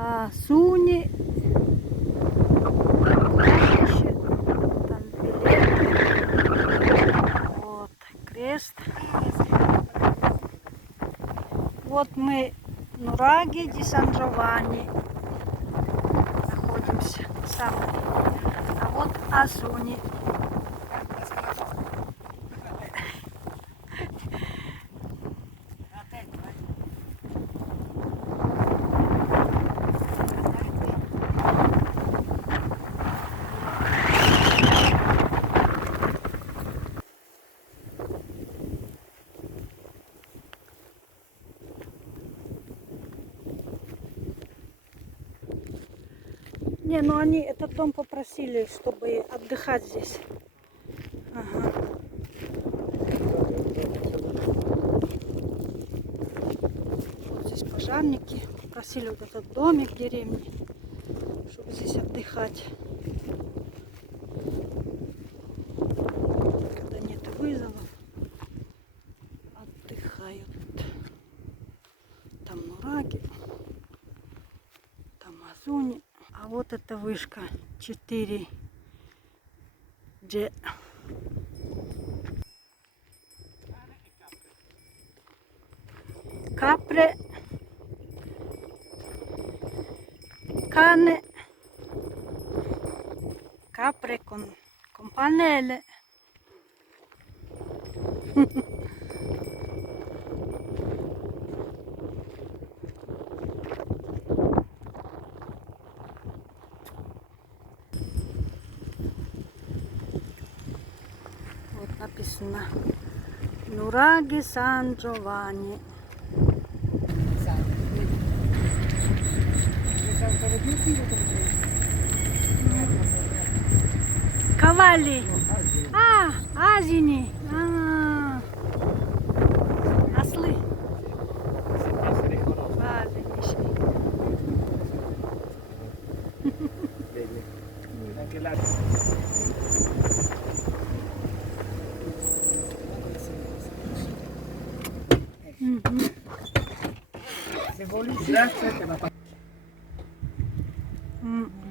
А суні. Там билеты. Вот крест. Вот мы в Нураге ди Сан-Джованни находимся. А вот Асуни. Не, ну они этот дом попросили, чтобы отдыхать здесь. Ага. Вот здесь пожарники попросили вот этот домик в деревне, чтобы здесь отдыхать. Когда нет вызовов, отдыхают. Там Нураги, там Азуни. А вот эта вышка 4G. Capre, cane, capre con pannelle. Вот написано Нураги Сан-Джованни. Cavalli. Ah, asini. Ah. Asli. Asini. Anche là. Mhm. Se vuoi, grazie, te la Mm.